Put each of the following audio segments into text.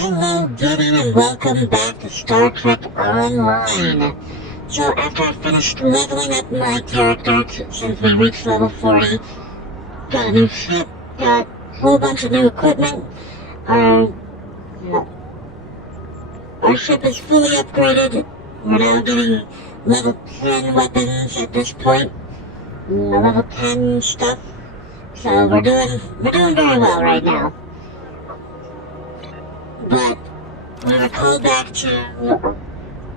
Hello, get in and welcome back to Star Trek Online. So after I finished leveling up my character since we reached level 40, got a new ship, got a whole bunch of new equipment, our ship is fully upgraded. We're now getting level 10 weapons at this point, level 10 stuff, so we're doing very well right now. But we were called back to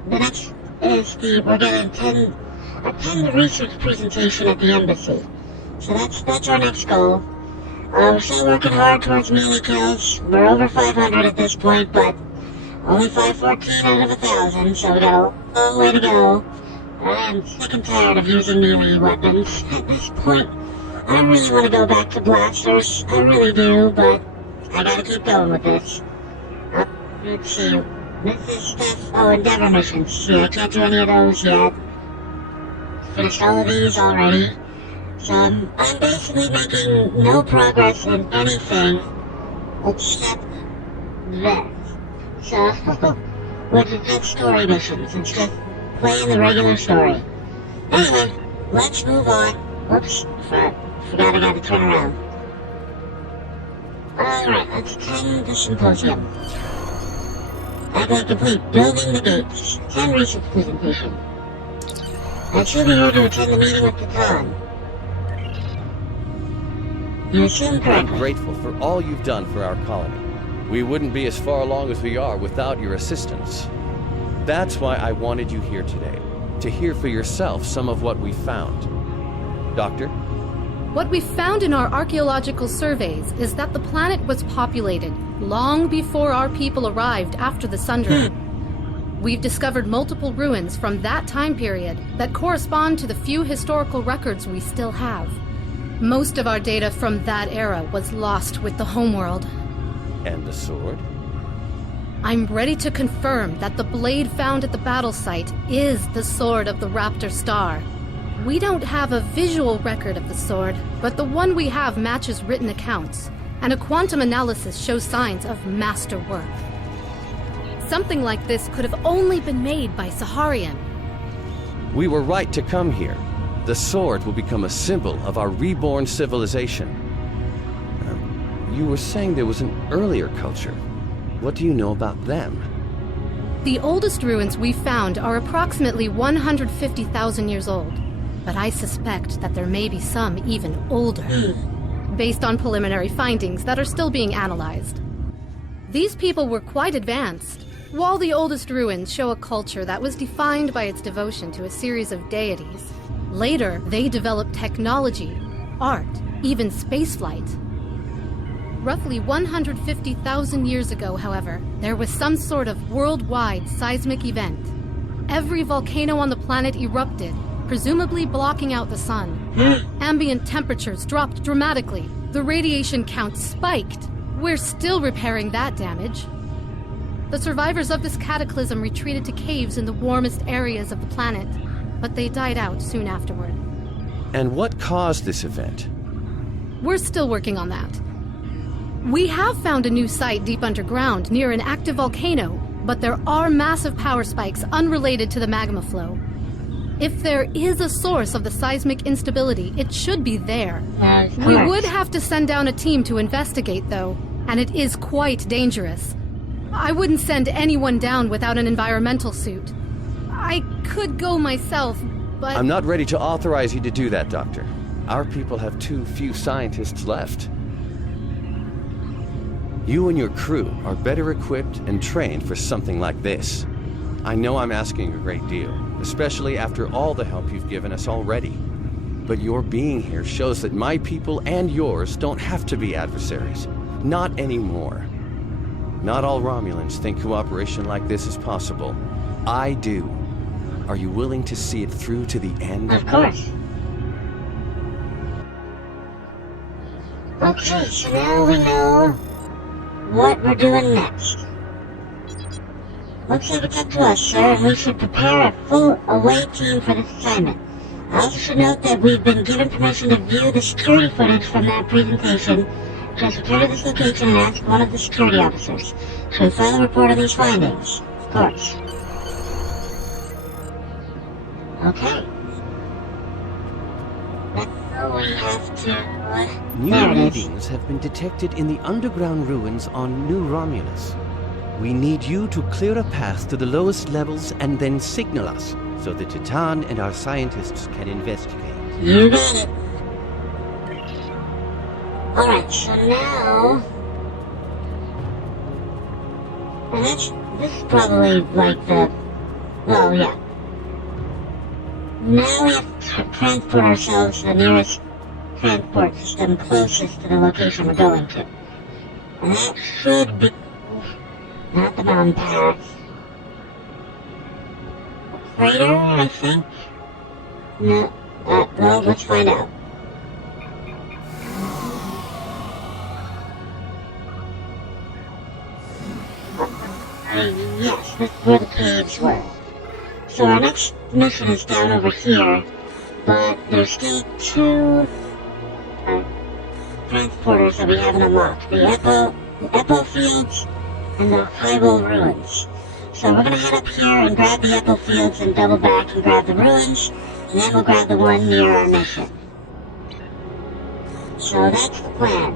the next is we're getting a 10 research presentation at the embassy. So that's our next goal. We're still working hard towards melee kills. We're over 500 at this point, but only 514 out of 1,000, so we got a long way to go. I'm sick and tired of using melee weapons at this point. I really want to go back to blasters. I really do, but I gotta keep going with this. Let's see. This is stuff. Oh, Endeavor missions. Yeah, I can't do any of those yet. Finished all of these already. So I'm basically making no progress in anything except this. So, which is just story missions. It's just playing the regular story. Anyway, let's move on. Whoops, forgot I gotta turn around. Alright, let's attend the symposium. I can complete building the gates. 10 research presentation. I should be here to attend the meeting with Catan. You assume correctly. I'm grateful for all you've done for our colony. We wouldn't be as far along as we are without your assistance. That's why I wanted you here today, to hear for yourself some of what we found. Doctor? What we found in our archaeological surveys is that the planet was populated long before our people arrived after the Sundering. We've discovered multiple ruins from that time period that correspond to the few historical records we still have. Most of our data from that era was lost with the homeworld. And the sword? I'm ready to confirm that the blade found at the battle site is the sword of the Raptor Star. We don't have a visual record of the sword, but the one we have matches written accounts, and a quantum analysis shows signs of masterwork. Something like this could have only been made by Saharian. We were right to come here. The sword will become a symbol of our reborn civilization. You were saying there was an earlier culture. What do you know about them? The oldest ruins we found are approximately 150,000 years old, but I suspect that there may be some even older, based on preliminary findings that are still being analyzed. These people were quite advanced. While the oldest ruins show a culture that was defined by its devotion to a series of deities, later they developed technology, art, even spaceflight. Roughly 150,000 years ago, however, there was some sort of worldwide seismic event. Every volcano on the planet erupted, presumably blocking out the sun. Ambient temperatures dropped dramatically. The radiation count spiked. We're still repairing that damage. The survivors of this cataclysm retreated to caves in the warmest areas of the planet, but they died out soon afterward. And what caused this event? We're still working on that. We have found a new site deep underground near an active volcano, but there are massive power spikes unrelated to the magma flow. If there is a source of the seismic instability, it should be there. We would have to send down a team to investigate, though, and it is quite dangerous. I wouldn't send anyone down without an environmental suit. I could go myself, but... I'm not ready to authorize you to do that, Doctor. Our people have too few scientists left. You and your crew are better equipped and trained for something like this. I know I'm asking a great deal, especially after all the help you've given us already. But your being here shows that my people and yours don't have to be adversaries. Not anymore. Not all Romulans think cooperation like this is possible. I do. Are you willing to see it through to the end? Of course. Okay, so now we know what we're doing next. Looks like it's up to us, sir, and we should prepare a full away team for this assignment. I also should note that we've been given permission to view the security footage from that presentation Just return to this location and ask one of the security officers. Should we file a report on these findings? Of course. Okay. Now we have to... New there it is. readings have been detected in the underground ruins on New Romulus. We need you to clear a path to the lowest levels and then signal us, so the Titan and our scientists can investigate. You got it. Alright, so now... And this is probably like the... Well, yeah. Now we have to transport ourselves to the nearest transport system closest to the location we're going to. And that should be... Not the mountain path. A crater, I think? No. Well, let's find out. Yes, that's where the caves were. So our next mission is down over here, but there's still two transporters that we haven't unlocked. The Epo Fields and the Hyrule Ruins. So we're gonna head up here and grab the Epo Fields and double back and grab the ruins, and then we'll grab the one near our mission. So that's the plan.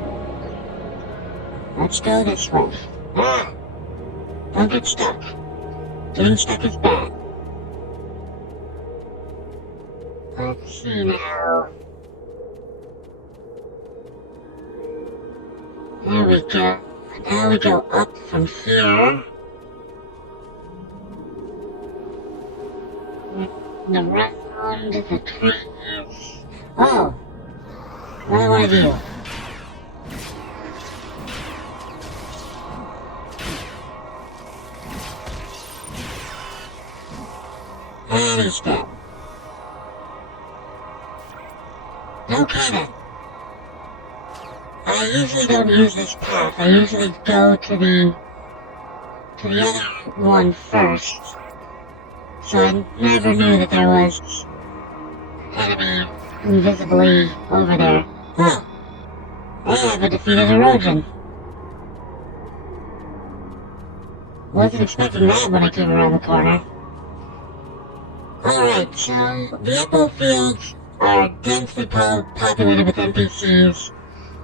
Let's go this way. Ah! Don't get stuck. Getting stuck is bad. Let's see now. There we go. Now we go up from here. Around the trees. Oh! What do I do? And he's dead. Okay then. I usually don't use this path. I usually go to the other one first. So I never knew that there was enemy invisibly over there. Oh! I have a defeated erosion. Wasn't expecting that when I came around the corner. Alright, so the Epo Fields are densely populated with NPCs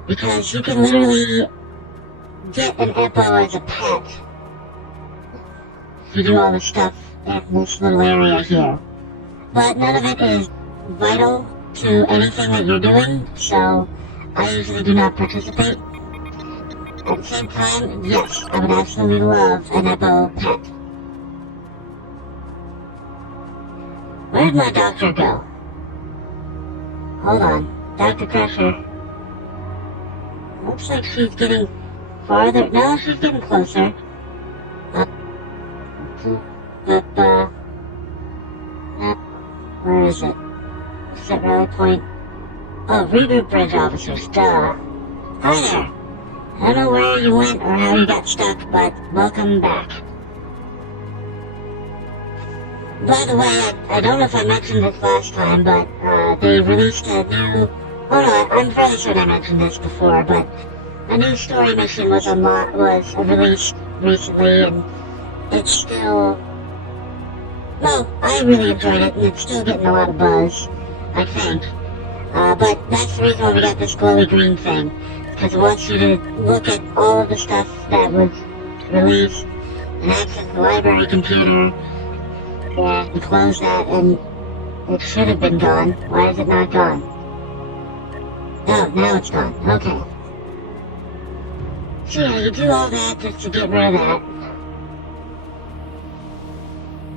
because you can literally get an Epo as a pet if you do all the stuff in this little area here. But none of it is vital to anything that you're doing, so I usually do not participate. At the same time, yes, I would absolutely love an Epo pet. Where'd my doctor go? Hold on. Dr. Crusher. Looks like she's getting farther. No, she's getting closer. Where is it? Set rally point. Oh, reboot bridge officers. Duh. Hi there. I don't know where you went or how you got stuck, but welcome back. By the way, I don't know if I mentioned this last time, but they released a new... Oh no, I'm fairly sure I mentioned this before, but a new story mission was released recently, and it's still... Well, I really enjoyed it, and it's still getting a lot of buzz, I think. But that's the reason why we got this glowy green thing, because it wants you to look at all of the stuff that was released, and access the library computer, and close that, and it should have been gone. Why is it not gone? Oh, now it's gone. Okay. So yeah, you do all that just to get rid of that.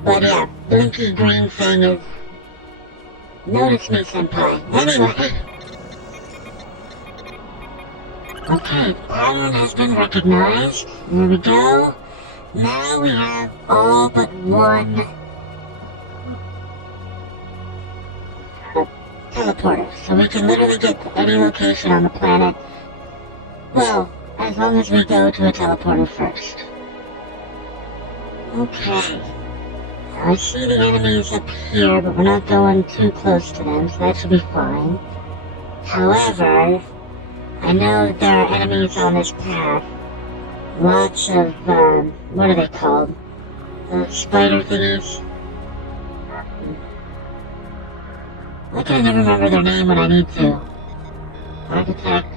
But yeah, blinky green thing is... Notice me, senpai. Anyway. Okay, pattern has been recognized. There we go. Now we have all but one teleporter, so we can literally get to any location on the planet. Well, as long as we go to a teleporter first. Okay. I see the enemies up here, but we're not going too close to them, so that should be fine. However, I know there are enemies on this path. Lots of, what are they called? The spider thingies? Why can I never remember their name when I need to? Architect.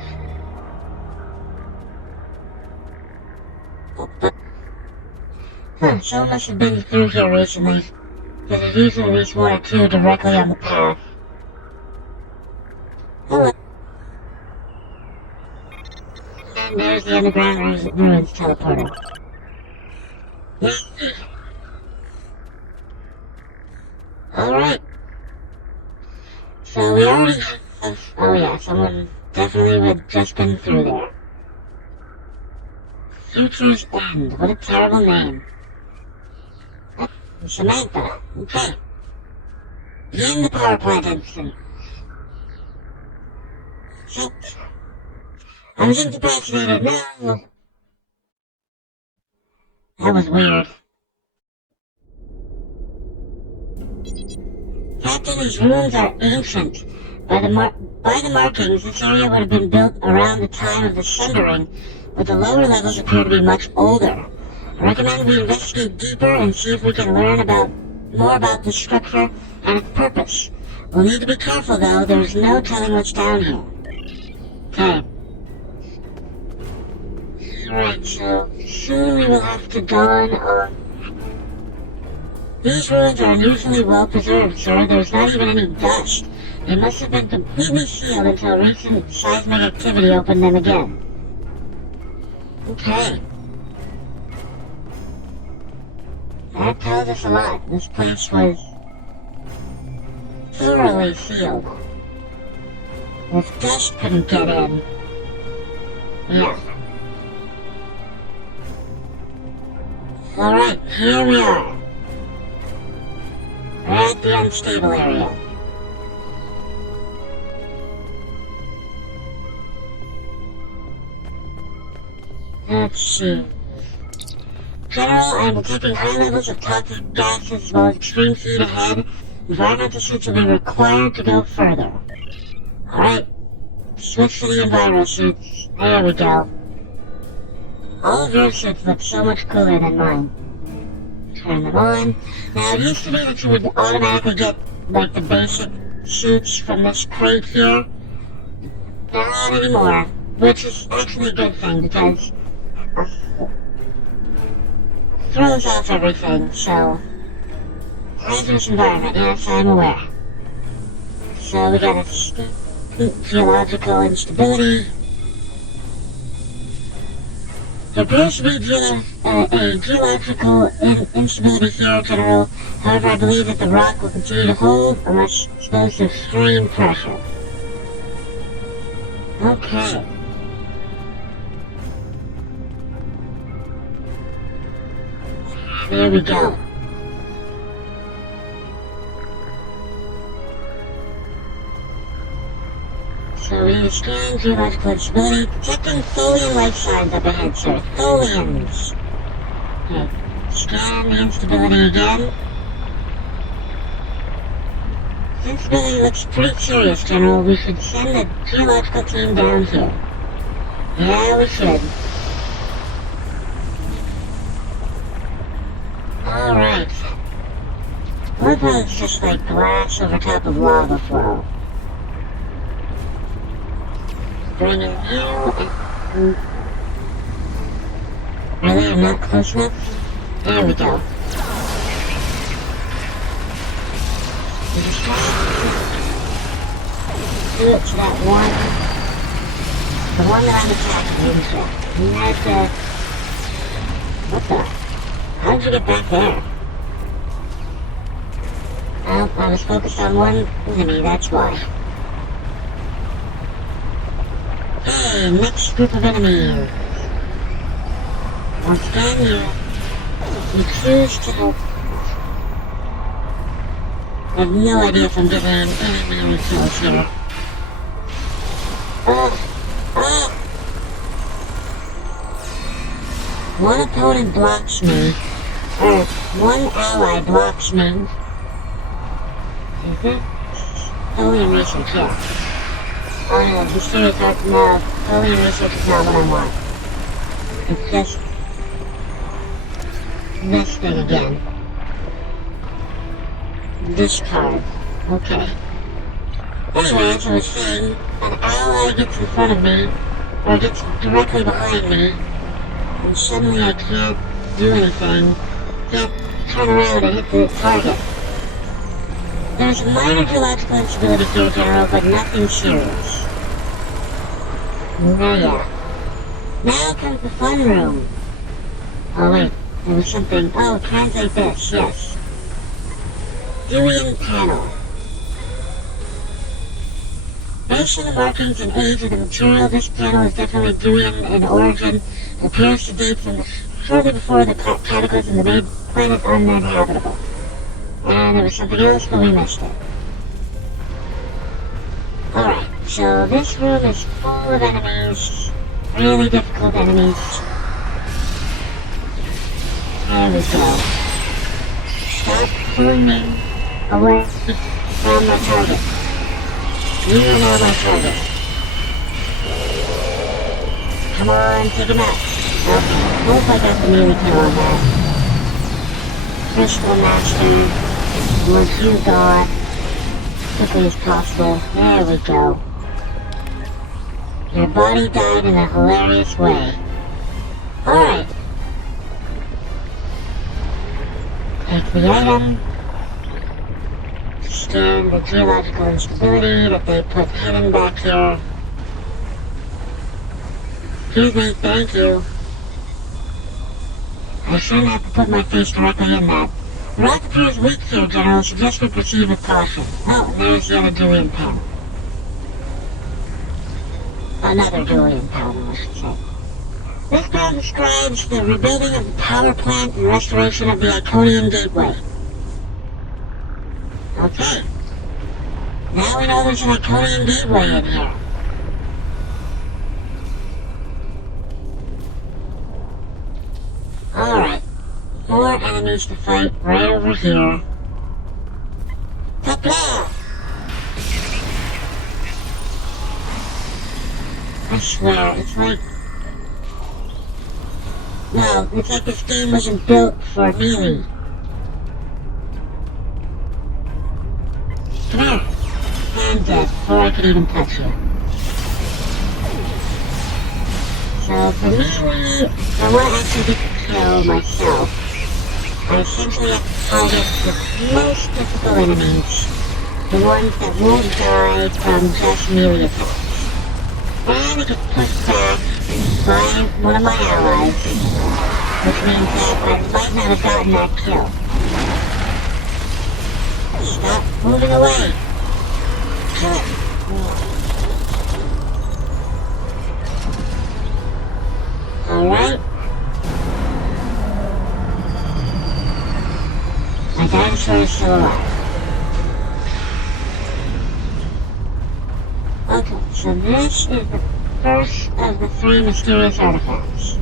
Huh, someone must have been through here recently, because there's usually at least one or two directly on the path. Hello. And there's the underground ruins teleporter. Alright. So we already have... Oh yeah, someone definitely had just been through there. Future's End. What a terrible name. Samantha. Okay. Begin the power plant instant. Shit. I was incapacitated. No. That was weird. Captain, these ruins are ancient. By the markings, this area would have been built around the time of the Sundering, but the lower levels appear to be much older. I recommend we investigate deeper and see if we can learn more about the structure and its purpose. We'll need to be careful, though. There's no telling what's down here. Okay. Alright, so soon we will have to dawn on... These ruins are unusually well preserved, sir. There's not even any dust. They must have been completely sealed until recent seismic activity opened them again. Okay. That tells us a lot. This place was thoroughly sealed. This dust couldn't get in. Yeah. Alright, here we are. We're at the unstable area. Let's see. General, I am detecting high levels of toxic gases as well as extreme heat ahead. Environmental suits will be required to go further. Alright. Switch to the enviro suits. There we go. All of your suits look so much cooler than mine. Turn them on. Now, it used to be that you would automatically get, like, the basic suits from this crate here. Not anymore. Which is actually a good thing, because... throws off everything, so... Hazardous environment, yes, I'm aware. So we got a geological instability. There appears to be a geological instability here, General. However, I believe that the rock will continue to hold unless exposed to extreme pressure. Okay. There we go. So we need to scan geological instability, detecting Tholian life signs up ahead, sir. Tholians. Okay. Scan the instability again. This instability looks pretty serious, General. We should send a geological team down here. Yeah, we should. Alright. What if it's just like glass over top of lava flow? Bring in you and... Really? I'm not close enough? There we go. You just do it to that one. The one that I'm attacking into. And that's what the? How did you get back there? Well, I was focused on one enemy, that's why. Hey, next group of enemies. Once again, you choose to help. I have no idea if I'm getting any melee kills here. One opponent blocks me, or one ally blocks me. Only research, yeah. Oh no, mysterious petroleum research is not what I want. It's just this thing again. Discard. Okay. Anyway, as I was saying, an ally gets in front of me, or gets directly behind me, and suddenly I can't do anything. Can't turn around and hit the target. There's minor geological instability here, General, but nothing serious. Oh yeah. Now comes the fun room. Oh wait, there was something. Oh, translate this, yes. Durian panel. Based on the markings and age of the material, this panel is definitely Durian in origin. It appears to date from shortly before the cataclysm that made planet uninhabitable. And there was something else, but we missed it. Alright, so this room is full of enemies. Really difficult enemies. There we go. Stop pulling me away from my target. You are now my target. Come on, take him out. Okay, hope I got the melee kill on that. Crystal Master, what you got, quickly as possible. There we go. Your body died in a hilarious way. Alright. Take the item. Scan the geological instability that they put hidden back here. Excuse me, thank you. I shouldn't have to put my face directly in that. The rock appears weak here, General. Suggest we proceed with caution. Oh, and there's the other Durian panel. Another Durian panel, I should say. This ground describes the rebuilding of the power plant and restoration of the Iconian Gateway. Okay. Now we know there's an Iconian Gateway in here. Alright. 4 enemies to fight right over here. Kapla! I swear, it's like... No, it's like this game wasn't built for melee. Come here. I'm dead before I could even touch you. So for melee, I want to actually kill myself. I essentially have to target the most difficult enemies. The ones that won't die from just melee attacks. And it gets pushed back by one of my allies, which means that I might not have gotten that kill. Stop moving away! Kill it! Alright. My dinosaur is still alive. Okay, so this is the first of the 3 mysterious artifacts.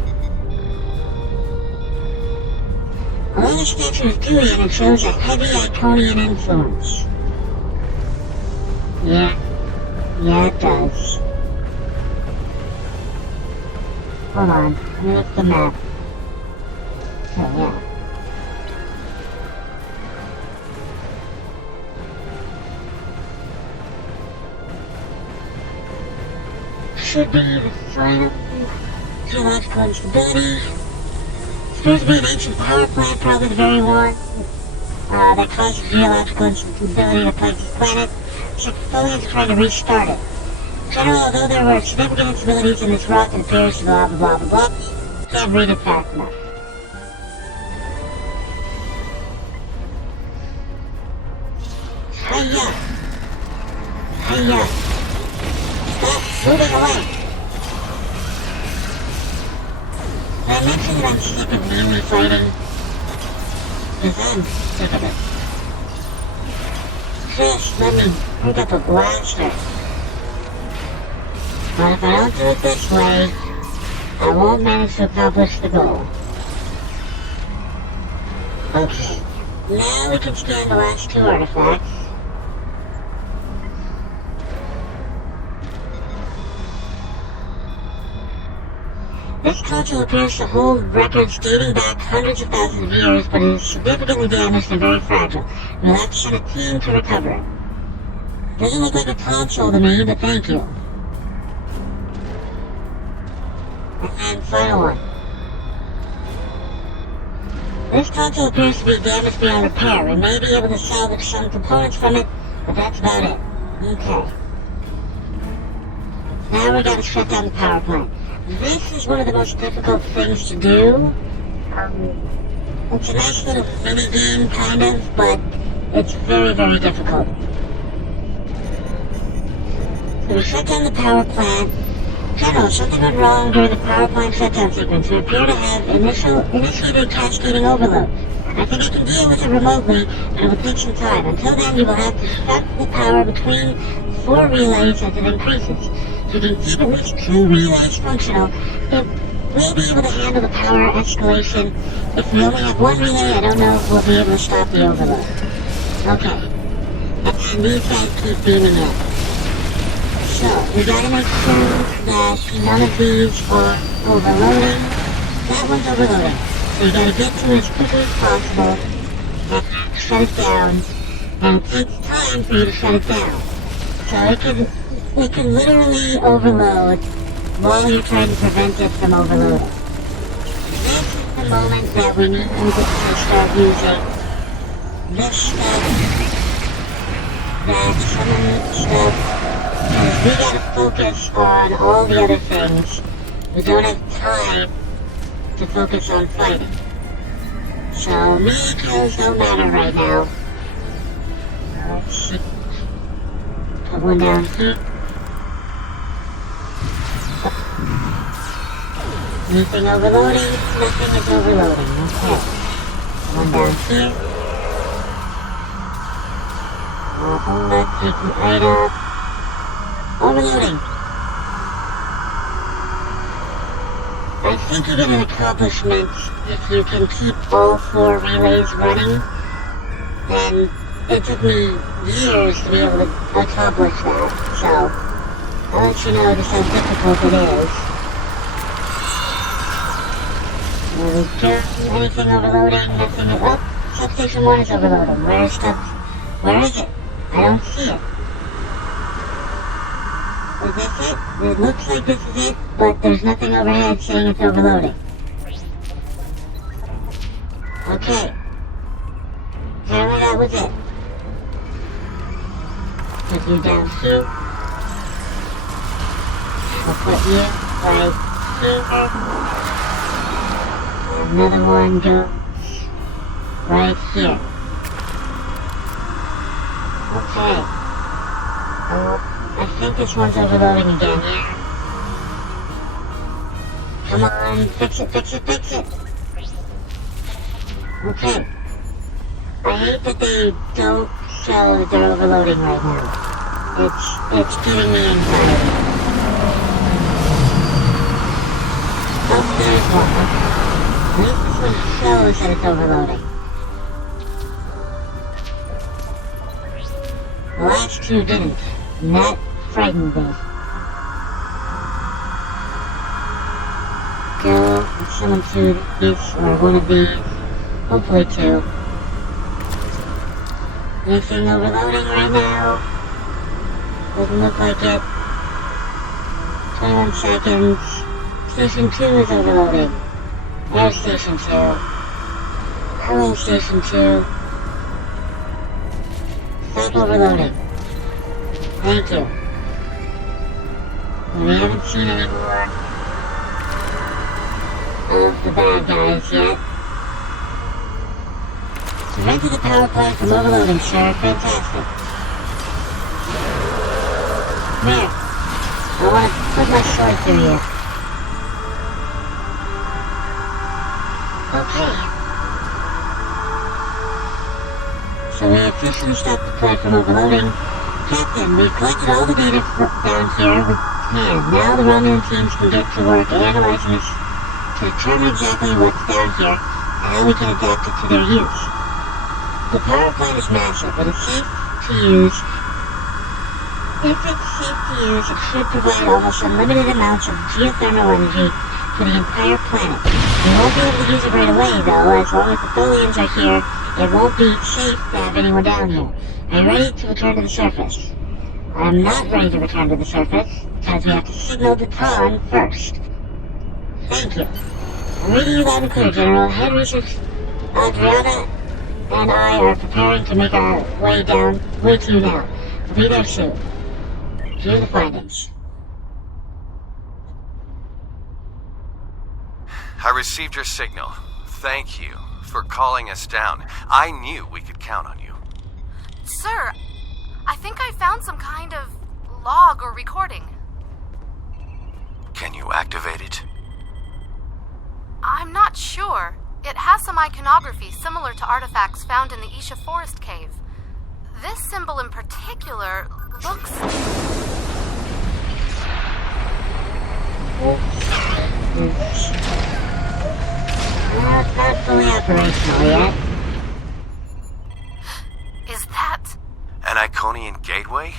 Along the statue of Durian, it shows a heavy Iconian influence. Yeah, it does. Hold on, let me look at the map. So, yeah. Should be the final geological instability. Supposed to be an ancient power plant, probably the very one that causes geological instability to plagues the planet. So Folians are trying to restart it. General, although there were significant instabilities in this rock, it appears to blah blah blah blah blah. Can't read it fast enough. Hiya! Hiya! Stop moving away! Did I mention that I'm sick of melee fighting? Because I'm sick of it. Just let me pick up a blaster. But if I don't do it this way, I won't manage to accomplish the goal. Okay, now we can scan the last 2 artifacts. This console appears to hold records dating back hundreds of thousands of years, but is significantly damaged and very fragile. We'll have to send a team to recover it. Doesn't look like a console to me, but thank you. And final one. This console appears to be damaged beyond repair. We may be able to salvage some components from it, but that's about it. Okay. Now we gotta shut down the power plant. This is one of the most difficult things to do. It's a nice little mini game, kind of, but it's very, very difficult. So we shut down the power plant. General, something went wrong during the power plant shutdown sequence. We appear to have initiated cascading overload. I think I can deal with it remotely, but it will take some time. Until then, you will have to shut the power between 4 relays as it increases. If you can keep at least 2 relays functional, it will be able to handle the power escalation. If we only have 1 relay, I don't know if we'll be able to stop the overload. Okay. And these guys keep beaming in. So, we gotta make sure that none of these are overloading. That one's overloading. So you gotta get to it as quickly as possible and shut it down. And it takes time for you to shut it down. So it can literally overload while you're trying to prevent it from overloading. This is the moment that we need to start using this stuff, that summon stuff, because we gotta focus on all the other things. We don't have time to focus on fighting. So me and kills don't matter right now. Let's see. Put one down here. Anything overloading? Nothing is overloading. Okay. One down here. Hold that, take the item. Overloading. I think you get an accomplishment if you can keep all 4 relays running. And it took me years to be able to accomplish that. So, I'll let you know just how difficult it is. There we go. Anything overloading? Nothing. Oh, substation 1 is overloading. Where is it? I don't see it. Is this it? It looks like this is it, but there's nothing overhead saying it's overloading. Okay. Apparently that was it. Put you down here. I'll put you right here. Another one goes right here. Okay. I think this one's overloading again. Come on, fix it, fix it, fix it. Okay. I hate that they don't show that they're overloading right now. It's giving me anxiety. Oh, there's one. At least this one shows that it's overloading. The last 2 didn't, and that frightened me. Go and summon 2 of these, or one of these, hopefully 2. Anything overloading right now? Doesn't look like it. 21 seconds. Station 2 is overloading. There's Station 2. Hello, Station 2. Stop overloading. Thank you. We haven't seen any more of the bad guys yet. Prevented the power plant from overloading, sir. Fantastic. Come here. I want to put my sword through you. Okay. So we officially stopped the plant from overloading. Captain, we've collected all the data down here with hand. Now the Romulan teams can get to work analyzing this to determine exactly what's down here and how we can adapt it to their use. The power plant is massive, but it's safe to use. If it's safe to use, it should provide almost unlimited amounts of geothermal energy for the entire planet. We won't be able to use it right away, though. As long as the Tholians are here, it won't be safe to have anyone down here. Are you ready to return to the surface? I'm not ready to return to the surface, because we have to signal to Tron first. Thank you. I'm reading you loud and clear, General. Head Research Adriana and I are preparing to make our way down with you now. We'll be there soon. View the findings. I received your signal. Thank you for calling us down. I knew we could count on you. Sir, I think I found some kind of log or recording. Can you activate it? I'm not sure. It has some iconography similar to artifacts found in the Isha Forest Cave. This symbol in particular looks... Not fully operational yet. Is that... An Iconian gateway?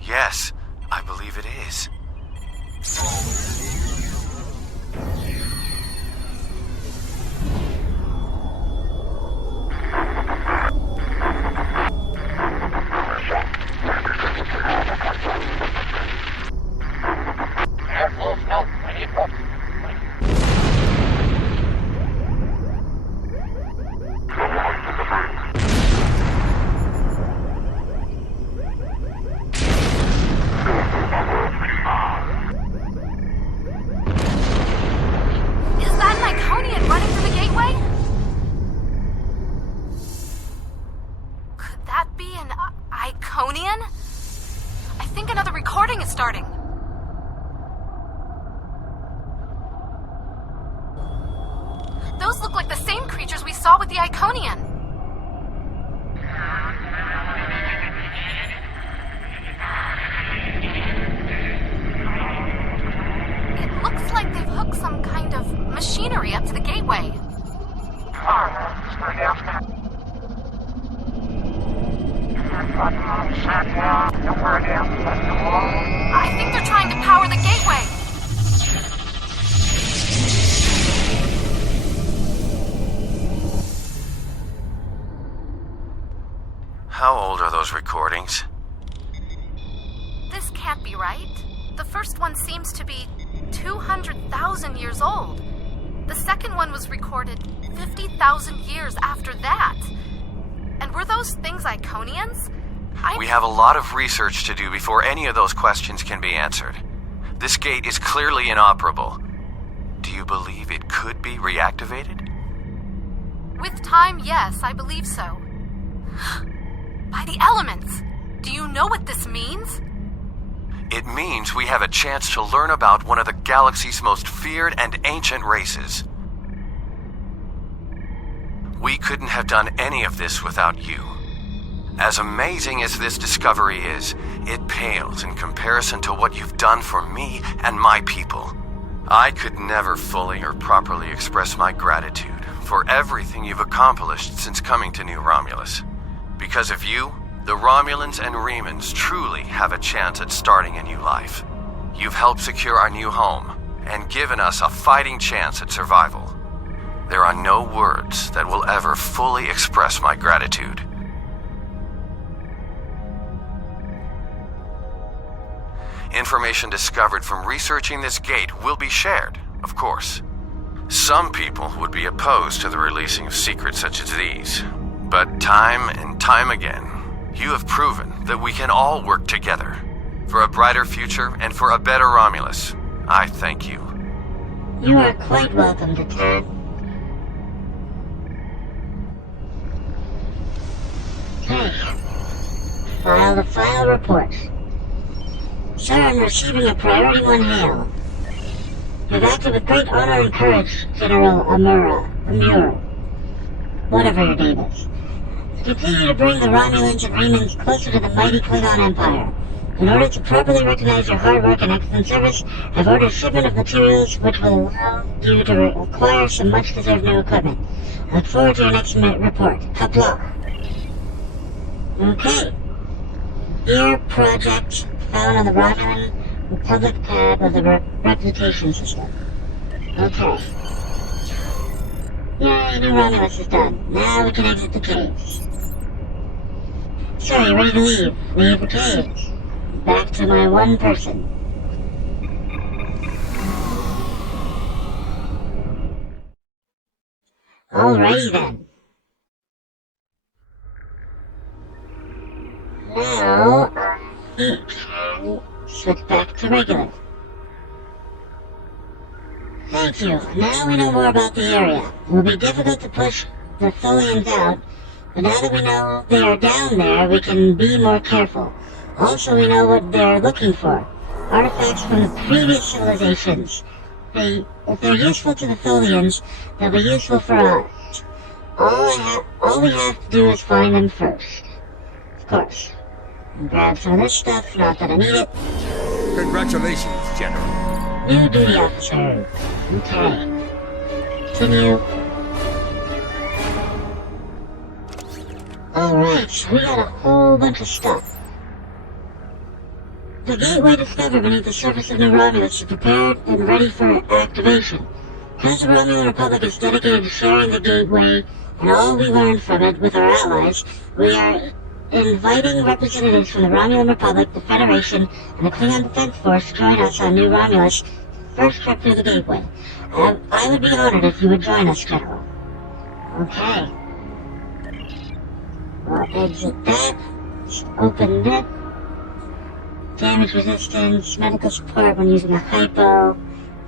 Yes, I believe it is. I think another recording is starting. Those look like the same creatures we saw with the Iconian. It looks like they've hooked some kind of machinery up to the gateway. I think they're trying to power the gateway. How old are those recordings? This can't be right. The first one seems to be 200,000 years old. The second one was recorded 50,000 years after that. And were those things Iconians? We have a lot of research to do before any of those questions can be answered. This gate is clearly inoperable. Do you believe it could be reactivated? With time, yes, I believe so. By the elements! Do you know what this means? It means we have a chance to learn about one of the galaxy's most feared and ancient races. We couldn't have done any of this without you. As amazing as this discovery is, it pales in comparison to what you've done for me and my people. I could never fully or properly express my gratitude for everything you've accomplished since coming to New Romulus. Because of you, the Romulans and Remans truly have a chance at starting a new life. You've helped secure our new home and given us a fighting chance at survival. There are no words that will ever fully express my gratitude. Information discovered from researching this gate will be shared, of course. Some people would be opposed to the releasing of secrets such as these, but time and time again, you have proven that we can all work together for a brighter future and for a better Romulus. I thank you. You are quite welcome to Todd. Okay. File report. Sir, I'm receiving a Priority 1 hail. You've acted with great honor and courage, General Amur, whatever your name is. To continue to bring the Romulans and Remans closer to the mighty Klingon Empire. In order to properly recognize your hard work and excellent service, I've ordered shipment of materials which will allow you to acquire some much-deserved new equipment. I look forward to your next report. Kapla. Okay. Your project found on the Romulan Republic tab of the reputation system. Okay. Yay, new Romulus is done. Now we can exit the caves. So, you ready to leave? Leave the caves. Back to my one person. Alrighty then. Now, we can switch back to regular. Thank you. Now we know more about the area. It will be difficult to push the Tholians out, but now that we know they are down there, we can be more careful. Also, we know what they're looking for. Artifacts from the previous civilizations. If they're useful to the Tholians, they'll be useful for us. All we have to do is find them first. Of course. And grab some of this stuff, not that I need it. Congratulations, General. New duty officer. Okay. Continue. Alright, so we got a whole bunch of stuff. The gateway discovered beneath the surface of New Romulus is prepared and ready for activation. Because the Romulan Republic is dedicated to sharing the gateway and all we learned from it with our allies, we are inviting representatives from the Romulan Republic, the Federation, and the Klingon Defense Force to join us on New Romulus' first trip through the gateway. I would be honored if you would join us, General. Okay. We'll exit that. Just open it. Damage resistance, medical support when using a hypo,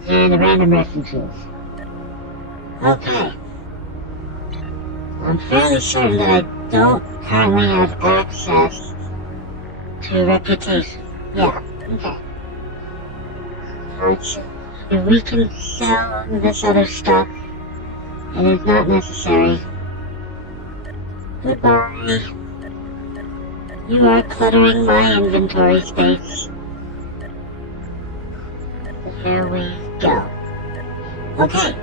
and the random references. Okay. I'm fairly certain that I don't currently have access to reputation. Yeah, okay. We can sell this other stuff. It is not necessary. Goodbye. You are cluttering my inventory space. There we go. Okay.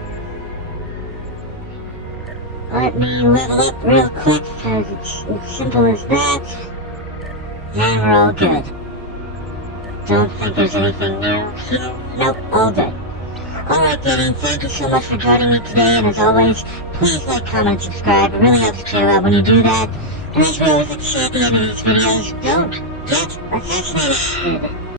Let me level up real quick because it's as simple as that. And we're all good. Don't think there's anything new here. Nope, all good. Alright, Denny, thank you so much for joining me today, and as always, please like, comment, subscribe. It really helps the channel out when you do that. And as we always like to say at the end of these videos, don't get assassinated.